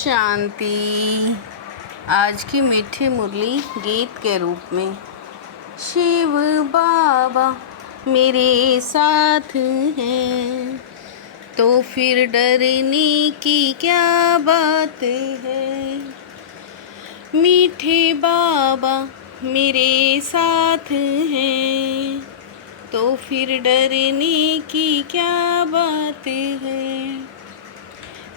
शांति। आज की मीठी मुरली गीत के रूप में। शिव बाबा मेरे साथ हैं तो फिर डरने की क्या बात है। मीठे बाबा मेरे साथ हैं तो फिर डरने की क्या बात है।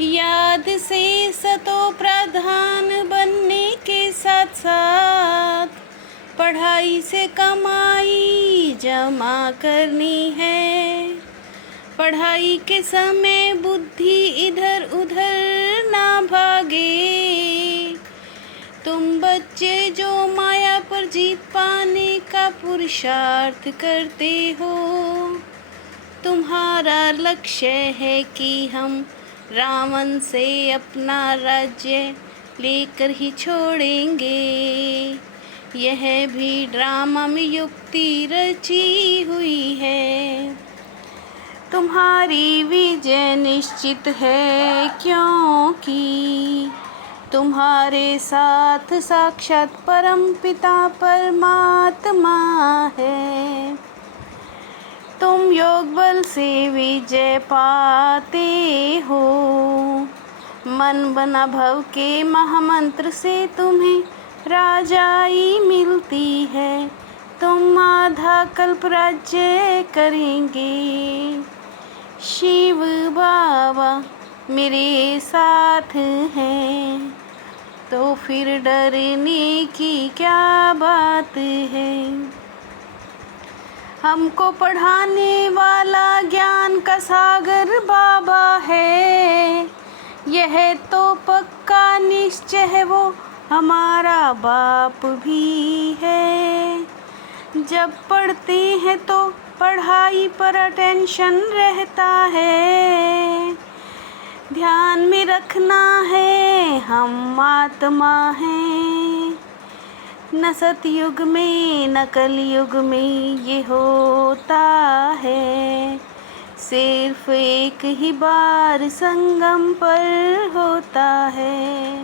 याद से सतो प्रधान बनने के साथ साथ पढ़ाई से कमाई जमा करनी है। पढ़ाई के समय बुद्धि इधर उधर ना भागे। तुम बच्चे जो माया पर जीत पाने का पुरुषार्थ करते हो, तुम्हारा लक्ष्य है कि हम रावण से अपना राज्य लेकर ही छोड़ेंगे। यह भी ड्रामा में युक्ति रची हुई है। तुम्हारी विजय निश्चित है क्योंकि तुम्हारे साथ साक्षात परम पिता परमात्मा है। तुम योग बल से विजय पाते हो। मन बना भव के महामंत्र से तुम्हें राजाई मिलती है। तुम आधा कल्प राज्य करेंगे। शिव बाबा मेरे साथ हैं तो फिर डरने की क्या बात है। हमको पढ़ाने वाला ज्ञान का सागर बाबा है। यह तो पक्का निश्चय है वो हमारा बाप भी है। जब पढ़ते हैं तो पढ़ाई पर अटेंशन रहता है। ध्यान में रखना है हम आत्मा हैं। न सतयुग में न कलयुग में ये होता है। सिर्फ एक ही बार संगम पर होता है।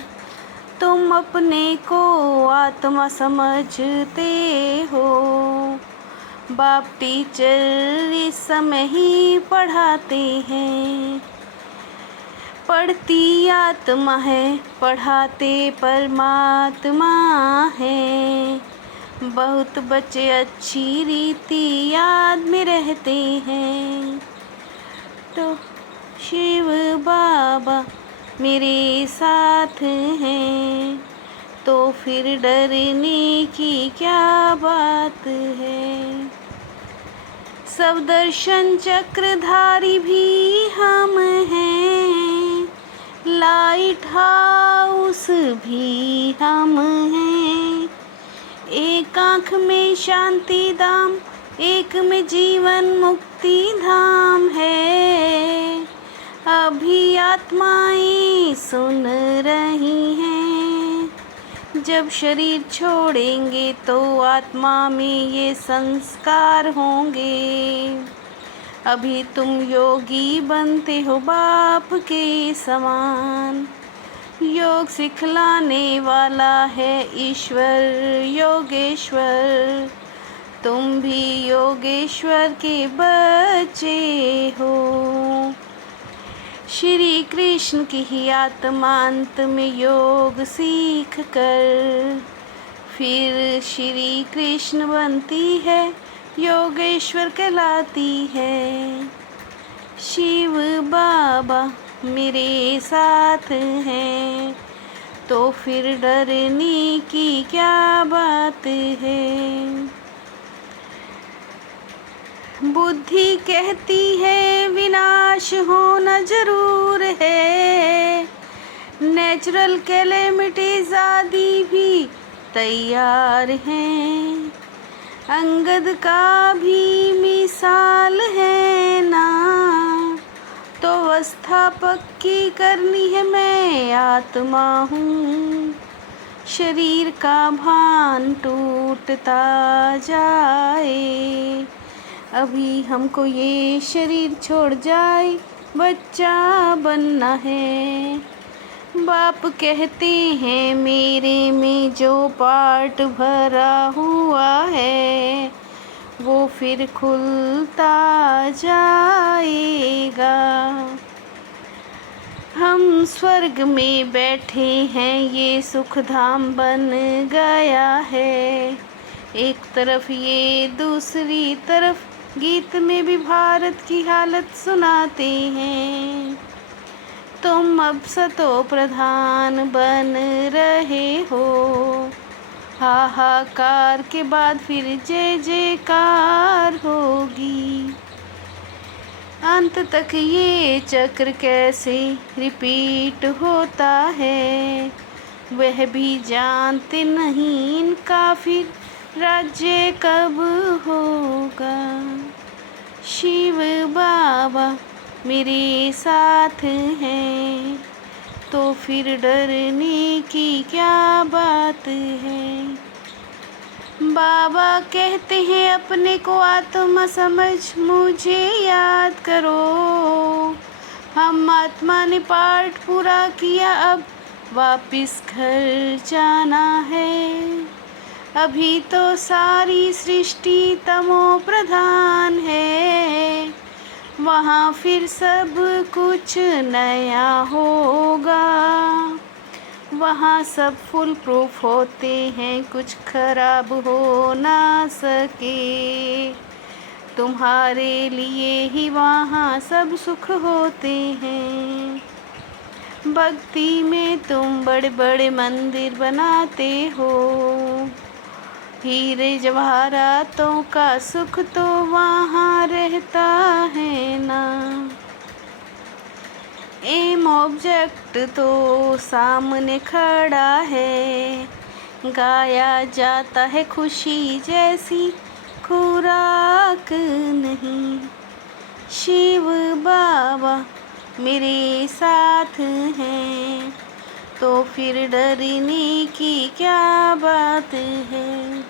तुम अपने को आत्मा समझते हो। बाप टीचर इस समय ही पढ़ाते हैं। पढ़ती आत्मा है, पढ़ाते परमात्मा है। बहुत बच्चे अच्छी रीति याद में रहते हैं तो शिव बाबा मेरे साथ हैं तो फिर डरने की क्या बात है। सब दर्शन चक्रधारी भी हम हैं। लाइट हाउस भी हम हैं। एक आँख में शांति धाम, एक में जीवन मुक्ति धाम है। अभी आत्माएं सुन रही हैं। जब शरीर छोड़ेंगे तो आत्मा में ये संस्कार होंगे। अभी तुम योगी बनते हो बाप के समान। योग सिखलाने वाला है ईश्वर योगेश्वर। तुम भी योगेश्वर के बच्चे हो। श्री कृष्ण की ही आत्मा अंत में योग सीख कर फिर श्री कृष्ण बनती है, योगेश्वर कहलाती है। शिव बाबा मेरे साथ हैं तो फिर डरने की क्या बात है। बुद्धि कहती है विनाश होना जरूर है। नेचुरल कैलेमिटीज आदि भी तैयार हैं। अंगद का भी मिसाल है ना। तो अवस्था पक्की करनी है, मैं आत्मा हूँ। शरीर का भान टूटता जाए। अभी हमको ये शरीर छोड़ जाए, बच्चा बनना है। बाप कहते हैं मेरे में जो पार्ट भरा हुआ है वो फिर खुलता जाएगा। हम स्वर्ग में बैठे हैं, ये सुख धाम बन गया है। एक तरफ ये दूसरी तरफ गीत में भी भारत की हालत सुनाते हैं। तुम अब सतो प्रधान बन रहे हो, हाहाकार के बाद फिर जय जयकार होगी। अंत तक ये चक्र कैसे रिपीट होता है वह भी जानते नहीं, इनका फिर राज्य कब होगा। शिव बाबा मेरे साथ हैं तो फिर डरने की क्या बात है। बाबा कहते हैं अपने को आत्मा समझ मुझे याद करो। हम आत्मा ने पाठ पूरा किया, अब वापिस घर जाना है। अभी तो सारी सृष्टि तमो प्रधान है, वहाँ फिर सब कुछ नया होगा। वहाँ सब फुल प्रूफ होते हैं, कुछ खराब हो ना सके। तुम्हारे लिए ही वहाँ सब सुख होते हैं। भक्ति में तुम बड़े बड़े मंदिर बनाते हो, हीरे जवाहरातों का सुख तो वहाँ रहता है ना। एम ऑब्जेक्ट तो सामने खड़ा है, गाया जाता है खुशी जैसी खुराक नहीं। शिव बाबा मेरे साथ हैं तो फिर डरने की क्या बात है।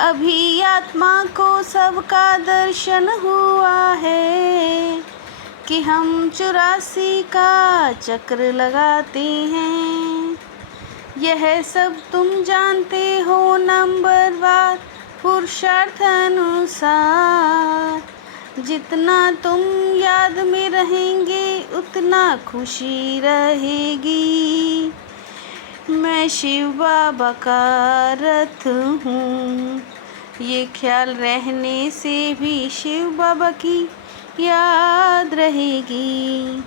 अभी आत्मा को सबका दर्शन हुआ है कि हम 84 का चक्र लगाते हैं। यह सब तुम जानते हो नंबरवार पुरुषार्थ अनुसार। जितना तुम याद में रहेंगे उतना खुशी रहेगी। मैं शिव बाबा का रथ हूँ, ये ख्याल रहने से भी शिव बाबा की याद रहेगी।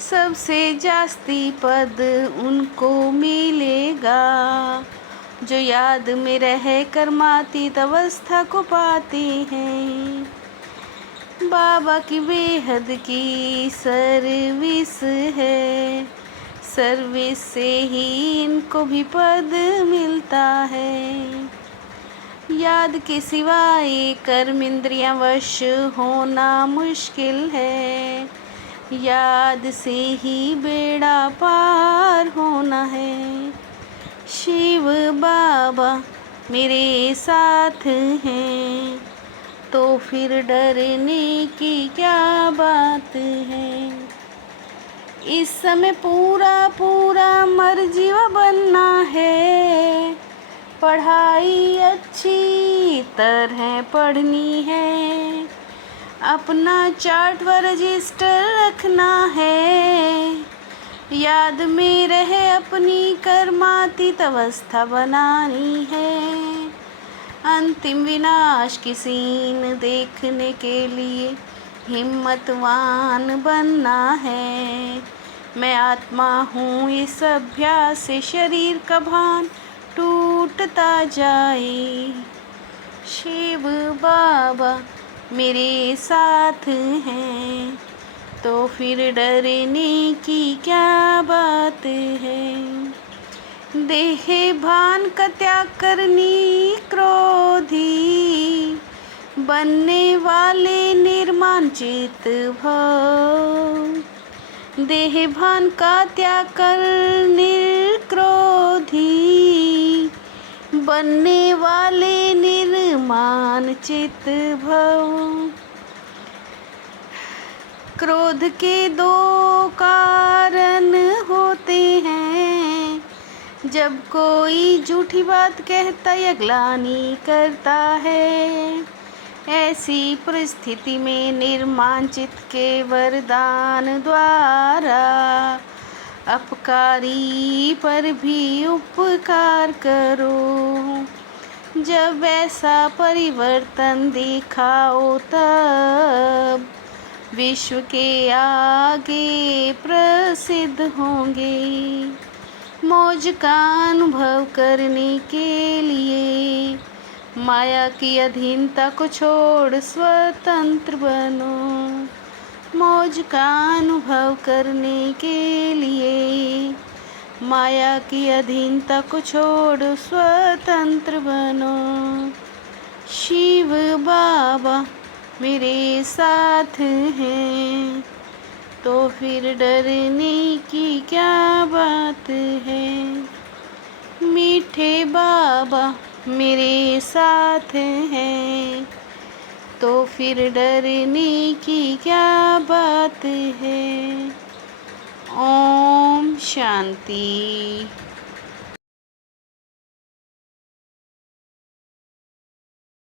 सबसे जास्ती पद उनको मिलेगा जो याद में रह कर मातीत अवस्था को पाते हैं। बाबा की बेहद की सर्विस है, सर्विस से ही इनको भी पद मिलता है। याद के सिवाय कर्म इंद्रियां वश होना मुश्किल है, याद से ही बेड़ा पार होना है। शिव बाबा मेरे साथ हैं तो फिर डरने की क्या बात है। इस समय पूरा पूरा मर्जीवा बनना है, पढ़ाई अच्छी तरह पढ़नी है, अपना चार्ट व रजिस्टर रखना है, याद में रहे अपनी कर्मातीत अवस्था बनानी है। अंतिम विनाश की सीन देखने के लिए हिम्मतवान बनना है। मैं आत्मा हूँ, इस अभ्यास से शरीर का भान टूटता जाए। शिव बाबा मेरे साथ हैं तो फिर डरने की क्या बात है। देह भान का त्याग करनी क्रोधी, बनने वाले निर्माण चित भव। देह भान का त्याग कर निर्क्रोधी, बनने वाले निर्माण चित भव। क्रोध के दो कारण जब कोई झूठी बात कहता या ग्लानि करता है, ऐसी परिस्थिति में निर्माण चित्त के वरदान द्वारा अपकारी पर भी उपकार करो। जब ऐसा परिवर्तन दिखाओ तब विश्व के आगे प्रसिद्ध होंगे। मौज का अनुभव करने के लिए माया की अधीनता को छोड़ स्वतंत्र बनो। मौज का अनुभव करने के लिए माया की अधीनता को छोड़ स्वतंत्र बनो। शिव बाबा मेरे साथ हैं, तो फिर डरने की क्या बात है। मीठे बाबा मेरे साथ हैं, तो फिर डरने की क्या बात है। ओम शांति।